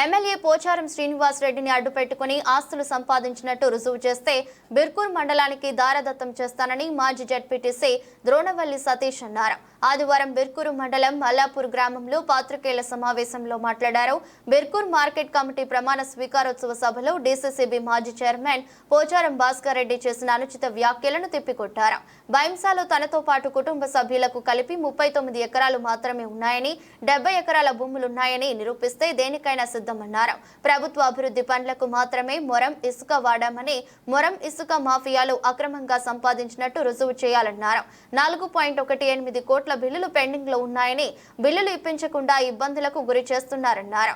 MLA Pocharam Srinivas రెడ్డిని అడ్డుపెట్టుకుని ఆస్తులు సంపాదించినట్టు రుజువు చేస్తే బిర్కూర్ మండలానికి దారదత్తం చేస్తానని మాజీ జడ్పీటీసీ ద్రోణవల్లి సతీష్ అన్నారు. ఆదివారం బిర్కూరు మండలం మల్లాపూర్ గ్రామంలో పాత్రికేయుల సమావేశంలో మాట్లాడారు. బిర్కూర్ మార్కెట్ కమిటీ ప్రమాణ స్వీకారోత్సవ సభలో డీసీసీబీ మాజీ చైర్మన్ పోచారం భాస్కర్ రెడ్డి చేసిన అనుచిత వ్యాఖ్యలను తిప్పికొట్టారు. బైంసాలో తనతో పాటు కుటుంబ సభ్యులకు కలిపి 39 ఎకరాలు మాత్రమే ఉన్నాయని, 70 ఎకరాల భూములున్నాయని నిరూపిస్తే దేనికైనా సిద్ధమన్నారు. ప్రభుత్వ అభివృద్ధి పనులకు మాత్రమే మొరం ఇసుక వాడామని, మొరం ఇసుక మాఫియాలు అక్రమంగా సంపాదించినట్టు రుజువు చేయాలన్నారు. 4.18 కోట్ల బిల్లులు పెండింగ్ లో ఉన్నాయని, బిల్లులు ఇప్పించకుండా ఇబ్బందులకు గురి చేస్తున్నారన్నారు.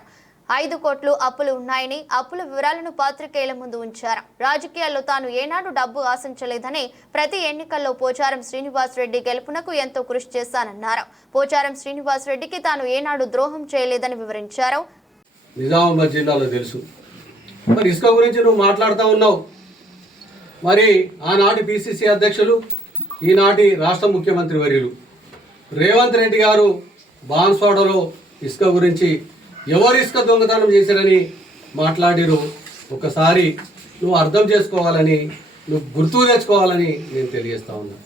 5 కోట్లు అప్పులు ఉన్నాయని, అప్పుల వివరాలను పాత్రికేయుల ముందు ఉంచారు. రాజకీయాల్లో తాను ఏనాడు డబ్బు ఆశించలేదని, ప్రతి ఎన్నికల్లో పోచారం శ్రీనివాస్ రెడ్డి గెలుపునకు ఎంతో కృషి చేశానన్నారు. పోచారం శ్రీనివాస్ రెడ్డికి తాను ఏనాడు ద్రోహం చేయలేదని వివరించారు. నిజామాబాద్ జిల్లాలో తెలుసు. మరి ఇసుక గురించి నువ్వు మాట్లాడుతూ ఉన్నావు. మరి ఆనాటి పిసిసి అధ్యక్షులు, ఈనాటి రాష్ట్ర ముఖ్యమంత్రి వర్యులు రేవంత్ రెడ్డి గారు బాన్స్వాడలో ఇసుక గురించి ఎవరు ఇసుక దొంగతనం చేశారని మాట్లాడిరు. ఒకసారి నువ్వు అర్థం చేసుకోవాలని, నువ్వు గుర్తు తెచ్చుకోవాలని నేను తెలియజేస్తా ఉన్నా.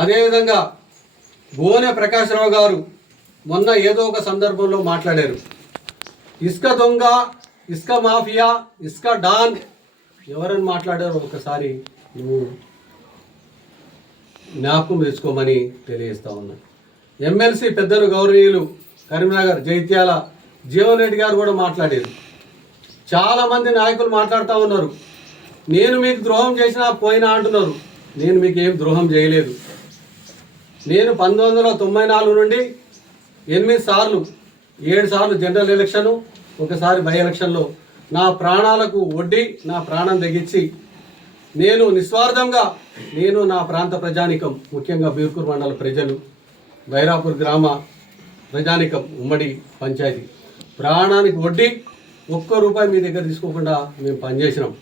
అదేవిధంగా గోనె ప్రకాశ్రావు గారు మొన్న ఏదో ఒక సందర్భంలో మాట్లాడారు. ఇసుక దొంగ, ఇసుక మాఫియా, ఇసుక డాన్ ఎవరని మాట్లాడారో ఒకసారి నువ్వు జ్ఞాపకం తెచ్చుకోమని తెలియజేస్తా ఉన్నా. ఎమ్మెల్సీ పెద్దలు గౌరవనీయులు కరీంనగర్ జైత్యాల జీవన్ రెడ్డి గారు కూడా మాట్లాడారు. చాలామంది నాయకులు మాట్లాడుతూ ఉన్నారు, నేను మీకు ద్రోహం చేసినా పోయినా అంటున్నారు. నేను మీకు ఏం ద్రోహం చేయలేదు. నేను 1994 నుండి 8 సార్లు 7 సార్లు జనరల్ ఎలక్షను, ఒకసారి బై ఎలక్షన్లో నా ప్రాణాలకు ఒడ్డి నా ప్రాణం తెగించి నేను నిస్వార్థంగా నేను నా ప్రాంత ప్రజానికం, ముఖ్యంగా బిర్కూర్ మండల ప్రజలు, బైరాపూర్ గ్రామ ప్రజానికం, ఉమ్మడి పంచాయతీ ప్రాణానికి ఒడ్డి ₹1 మీ దగ్గర తీసుకోకుండా మేము పనిచేసినాం.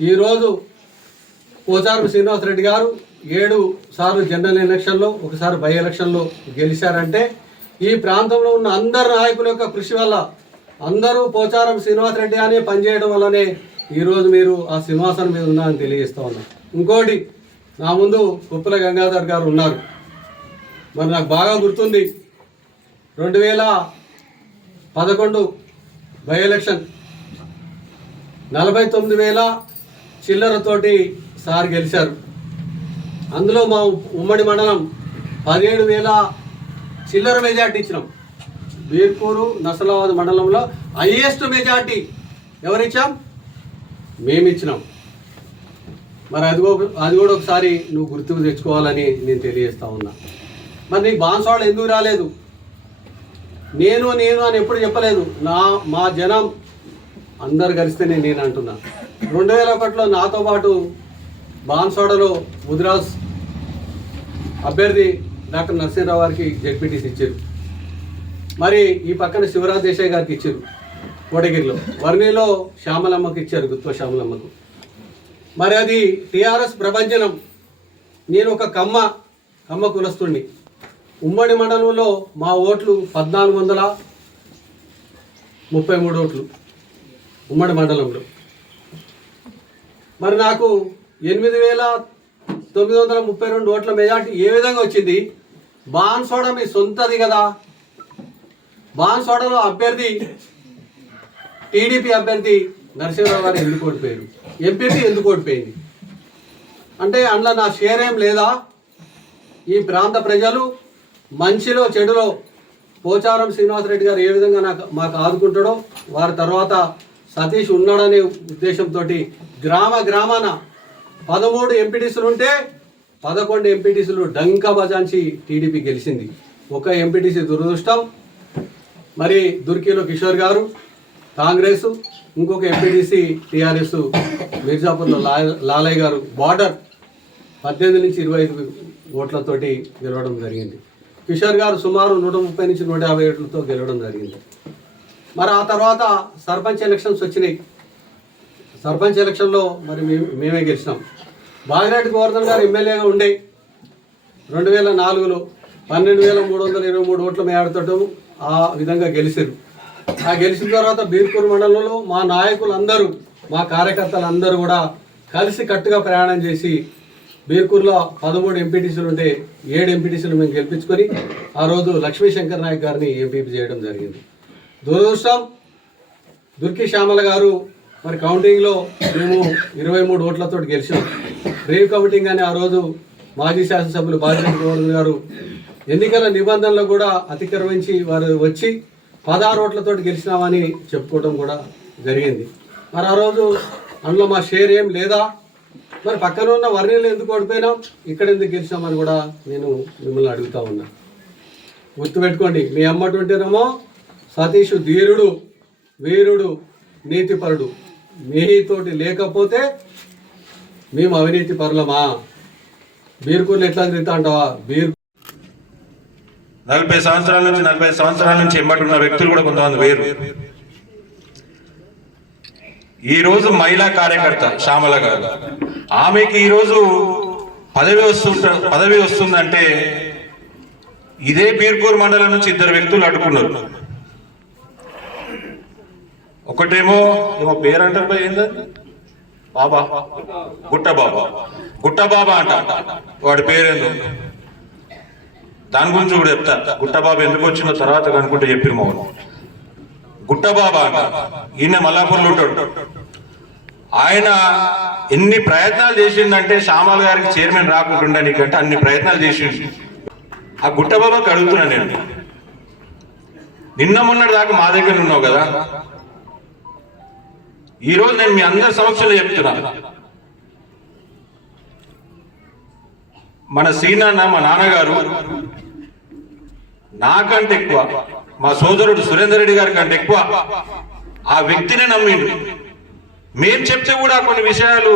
ఈరోజు పోచారం శ్రీనివాస్ రెడ్డి గారు 7 సార్లు జనరల్ ఎలక్షన్లో, ఒకసారి బై ఎలక్షన్లో గెలిచారంటే ఈ ప్రాంతంలో ఉన్న అందరు నాయకుల యొక్క కృషి వల్ల, అందరూ పోచారం శ్రీనివాస్ రెడ్డి అనే పనిచేయడం వల్లనే ఈరోజు మీరు ఆ సింహాసనం మీద ఉన్నారని తెలియజేస్తూ ఉన్నారు. ఇంకోటి, నా ముందు కుప్పల గంగాధర్ గారు ఉన్నారు. మరి నాకు బాగా గుర్తుంది, 2011 బై ఎలక్షన్ 49,000 చిల్లరతోటి సార్ గెలిచారు. అందులో మా ఉమ్మడి మండలం 17,000 చిల్లర మెజార్టీ ఇచ్చినాం. బీర్కూరు నసలాబాద్ మండలంలో హైయెస్ట్ మెజార్టీ ఎవరిచ్చాం? మేము ఇచ్చినాం. మరి అది కూడా ఒకసారి నువ్వు గుర్తుకు తెచ్చుకోవాలని నేను తెలియజేస్తా ఉన్నా. మరి నీకు బాన్స్వాడ ఎందుకు రాలేదు? నేను అని ఎప్పుడు చెప్పలేదు. మా జనం అందరు కలిస్తేనే నేను అంటున్నా. 2001లో నాతో పాటు బాన్స్వాడలో ముదిరాజ్ అభ్యర్థి డాక్టర్ నరసింహరావు గారికి జెడ్పీటీసీ ఇచ్చారు. మరి ఈ పక్కన శివరాజ్ దేశాయ్ గారికి ఇచ్చారు కోటగిరిలో. వర్ణిలో శ్యామలమ్మకి ఇచ్చారు, గుత్వ శ్యామలమ్మకు. మరి అది టీఆర్ఎస్ ప్రభంజనం. నేను ఒక కమ్మ కులస్తుడిని. ఉమ్మడి మండలంలో మా ఓట్లు 1433 ఓట్లు ఉమ్మడి మండలంలో. మరి నాకు 8,932 ఓట్ల మెజార్టీ ఏ విధంగా వచ్చింది? బాన్స్వాడ మీ సొంతది కదా. బాన్స్వాడలో అభ్యర్థి, టీడీపీ అభ్యర్థి నరసింహరావు గారు ఎందుకు ఓడిపోయారు? ఎంపీపీ ఎందుకు ఓడిపోయింది అంటే అందులో నా షేర్ ఏం లేదా? ఈ ప్రాంత ప్రజలు మంచిలో చెడులో పోచారం శ్రీనివాస్ రెడ్డి గారు ఏ విధంగా మాకు ఆదుకుంటాడో, వారి తర్వాత సతీష్ ఉన్నాడనే ఉద్దేశంతో గ్రామాన 13 ఎంపీటీసీలు ఉంటే 11 ఎంపీటీసీలు డంకా బజాంచి టీడీపీ గెలిచింది. ఒక ఎంపీటీసీ దురదృష్టం. మరి దుర్కిలో కిషోర్ గారు కాంగ్రెస్, ఇంకొక ఎంపీటీసీ టీఆర్ఎస్ మిర్జాపూర్లో లాలయ్య గారు బార్డర్ 18 నుంచి 25 ఓట్లతోటి గెలవడం జరిగింది. కిషోర్ గారు సుమారు 130 నుంచి 150 ఓట్లతో గెలవడం జరిగింది. మరి ఆ తర్వాత సర్పంచ్ ఎలక్షన్స్ వచ్చినాయి. సర్పంచ్ ఎలక్షన్లో మరి మేమే గెలిచినాం. బాగిరెడ్డి గోవర్ధన్ గారు ఎమ్మెల్యేగా ఉండే 2004లో 12,323 ఓట్ల మేడతోటం ఆ విధంగా గెలిచారు. ఆ గెలిచిన తర్వాత బీర్పూర్ మండలంలో మా నాయకులందరూ మా కార్యకర్తలందరూ కూడా కలిసి కట్టుగా ప్రయాణం చేసి బీర్పూర్లో 13 ఎంపీటీసీలు ఉంటే 7 ఎంపీటీసీలు మేము గెలిపించుకొని ఆ రోజు లక్ష్మీ శంకర్ నాయక్ గారిని ఎంపీపీ చేయడం జరిగింది. దురదృష్టం దుర్కి శ్యామల గారు మరి కౌంటింగ్లో మేము 23 ఓట్లతో గెలిచాం. రేవ్ కౌంటింగ్ అని ఆ రోజు మాజీ శాసనసభ్యులు బాజిరెడ్డి గోవర్ధన్ గారు ఎన్నికల నిబంధనలు కూడా అతిక్రమించి వారు వచ్చి 16 ఓట్లతో గెలిచినామని చెప్పుకోవడం కూడా జరిగింది. మరి ఆ రోజు అందులో మా షేర్ ఏం లేదా, మరి పక్కన ఉన్న వర్ణీలు ఎందుకు ఓడిపోయినాం, ఇక్కడ ఎందుకు గెలిచామని కూడా నేను మిమ్మల్ని అడుగుతా ఉన్నా. గుర్తుపెట్టుకోండి, మీ అమ్మటుంటేనేమో సతీష్ ధీరుడు, వీరుడు, నీతిపరుడు. మీతోటి లేకపోతే మేము అవినీతి పరులమా? బీర్పూర్లు ఎట్లా తిరుగుతా అంటావా? 40 సంవత్సరాల నుంచి 45 సంవత్సరాల నుంచి ఎంబటున్న వ్యక్తులు కూడా కొంతమంది వేరు. ఈ రోజు మహిళా కార్యకర్త శ్యామల గారు, ఆమెకి ఈరోజు పదవి వస్తుందంటే ఇదే బీర్పూర్ మండలం నుంచి 2 వ్యక్తులు అడ్డుకున్నారు. ఒకటేమో ఏమో పేరు అంటారు భయ్, ఏందా బాబా, గుట్ట బాబా అంట, వాడి పేరేందో దాని గురించి కూడా చెప్తా. గుట్టబాబా ఎందుకు వచ్చిన తర్వాత కనుకుంటే చెప్పిన మౌన్ గుట్టబాబా అంట. ఈయన మల్లాపూర్లో ఉంటాడు. ఆయన ఎన్ని ప్రయత్నాలు చేసిందంటే శ్యామల గారికి చైర్మన్ రాకుంటుండే నీకంటే అన్ని ప్రయత్నాలు చేసిండు. ఆ గుట్టబాబాకి అడుగుతున్నా నేను, నిన్న మొన్నటి దాకా మా దగ్గర ఉన్నావు కదా, ఈరోజు నేను మీ అందరి సమక్షంలో చెప్తున్నా, మన సీనన్న మా నాన్నగారు నాకంటే ఎక్కువ, మా సోదరుడు సురేందర్ రెడ్డి గారి కంటే ఎక్కువ ఆ వ్యక్తినే నమ్మిండు. మేం చెప్తే కూడా కొన్ని విషయాలు,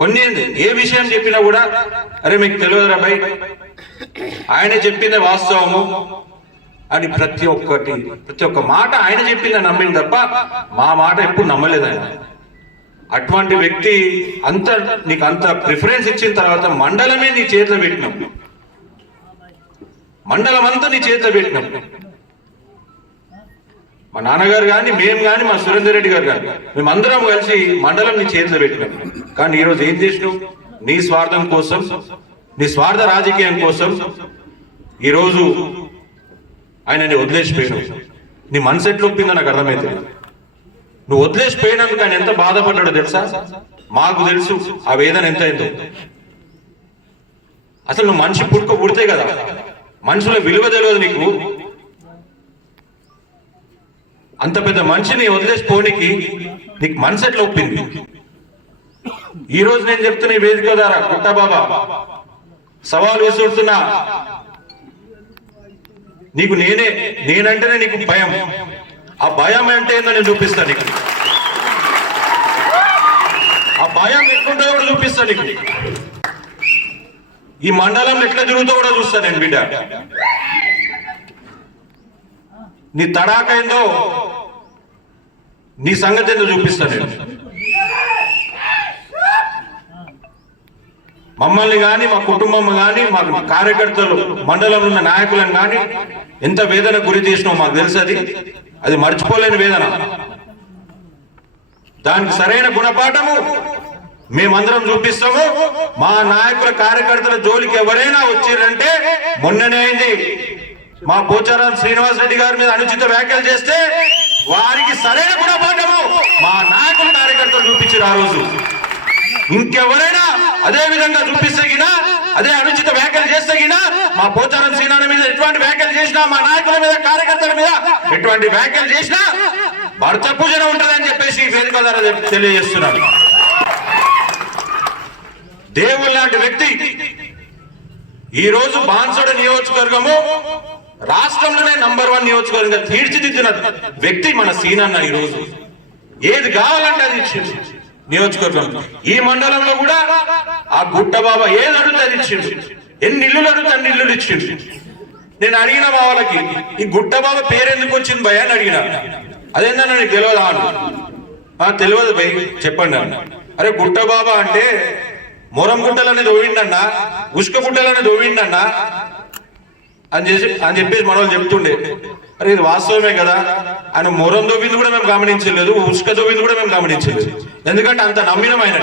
కొన్ని ఏ విషయం చెప్పినా కూడా అరే మీకు తెలియదురా భయ్, ఆయన చెప్పిందే వాస్తవము అని ప్రతి ఒక్క మాట ఆయన చెప్పిందే నమ్మింది తప్ప మా మాట ఎప్పుడు నమ్మలేదు ఆయన. అటువంటి వ్యక్తి నీకు అంత ప్రిఫరెన్స్ ఇచ్చిన తర్వాత మండలమే నీ చేతిలో పెట్టినాం, మండలం అంతా నీ చేతిలో పెట్టినాం. మా నాన్నగారు కానీ మేము కానీ మా సురేందర్ రెడ్డి గారు కానీ మేమందరం కలిసి మండలం నీ చేతిలో పెట్టినాం. కానీ ఈరోజు ఏం చేసినావు? నీ స్వార్థం కోసం, నీ స్వార్థ రాజకీయం కోసం ఈరోజు ఆయనని వదిలేసిపోయినావు. నీ మనసు ఎట్లా ఒప్పిందో నాకు అర్థమైతే. నువ్వు వదిలేసిపోయినందుకు ఆయన ఎంత బాధపడ్డాడో తెలుసా? మాకు తెలుసు ఆ వేదన ఎంత అయిందో. అసలు నువ్వు మనిషి పుడితే కదా, మనుషుల విలువ తెలియదు నీకు. అంత పెద్ద మనిషిని వదిలేసిపోనికి నీకు మనసు ఎట్లా ఒప్పింది? ఈ రోజు నేను చెప్తున్న ఈ వేదిక ద్వారా గుట్టబాబా సవాల్ విసురుతున్నా, నీకు నేనంటేనే నీకు భయం. ఆ భయం అంటే ఏందో నేను చూపిస్తా నీకు. ఆ భయం ఎట్లుంటుందో కూడా చూపిస్తా నీకు. ఈ మండలం ఎట్లా జరుగుతో కూడా చూస్తా నేను బిడ్డ. నీ తడాకైందో నీ సంగతి ఏందో చూపిస్తా నేను. మమ్మల్ని కానీ, మా కుటుంబం కానీ, మా కార్యకర్తలు, మండలంలో ఉన్న నాయకులను కానీ ఎంత వేదన గురి చేసినావు మాకు తెలుసు. అది మర్చిపోలేని వేదన. దానికి సరైన గుణపాఠము మేమందరం చూపిస్తాము. మా నాయకుల కార్యకర్తల జోలికి ఎవరైనా వచ్చిరంటే, మొన్ననే అయింది మా పోచారం శ్రీనివాస్ రెడ్డి గారి మీద అనుచిత వ్యాఖ్యలు చేస్తే వారికి సరైన గుణపాఠము మా నాయకుల కార్యకర్తలు చూపించారు ఆ రోజు. ఇంకెవరైనా అదే విధంగా చూపిస్తగినా, అదే అనుచిత వ్యాఖ్యలు చేస్తగినా, మా పోచారం శ్రీనారాయణ మీద ఎటువంటి వ్యాఖ్యలు చేసినా, మా నాయకుల మీద, కార్యకర్తల మీద ఎటువంటి వ్యాఖ్యలు చేసినా భర్త పూజన ఉంటుందని చెప్పేసి వేదిక ద్వారా తెలియజేస్తున్నారు. దేవుడు లాంటి వ్యక్తి ఈ రోజు బాన్సోడ నియోజకవర్గము రాష్ట్రంలోనే నంబర్ 1 నియోజకవర్గంగా తీర్చిదిద్దిన వ్యక్తి మన సీనన్న. ఈ రోజు ఏది కావాలంటే అది ఇచ్చింది నియోజకవర్గం. ఈ మండలంలో కూడా ఆ గుట్టబాబా ఏది అడిగితే అది ఇచ్చిండు. ఎన్ని ఇల్లులు అడిగితే అన్ని ఇల్లులు ఇచ్చిండు. నేను అడిగిన మా వాళ్ళకి ఈ గుట్టబాబా పేరు ఎందుకు వచ్చింది భయ అని అడిగిన. అదేందన్నా నీకు తెలియదా అన్న? తెలియదు భయ్, చెప్పండి అన్న. అరే గుట్టబాబా అంటే మొరం గుట్టలని దోవిండన్నా, ఉష్క గుట్టలని దోవిండన్నా అని చెప్పేసి మన వాళ్ళు చెప్తుండే. అరే ఇది వాస్తవమే కదా, ఆయన మొరం దొవ్వింది కూడా మేము గమనించలేదు, ఉసుక దొవ్వింది కూడా మేము గమనించలేదు. ఎందుకంటే అంత నమ్మినమైన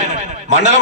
మండలం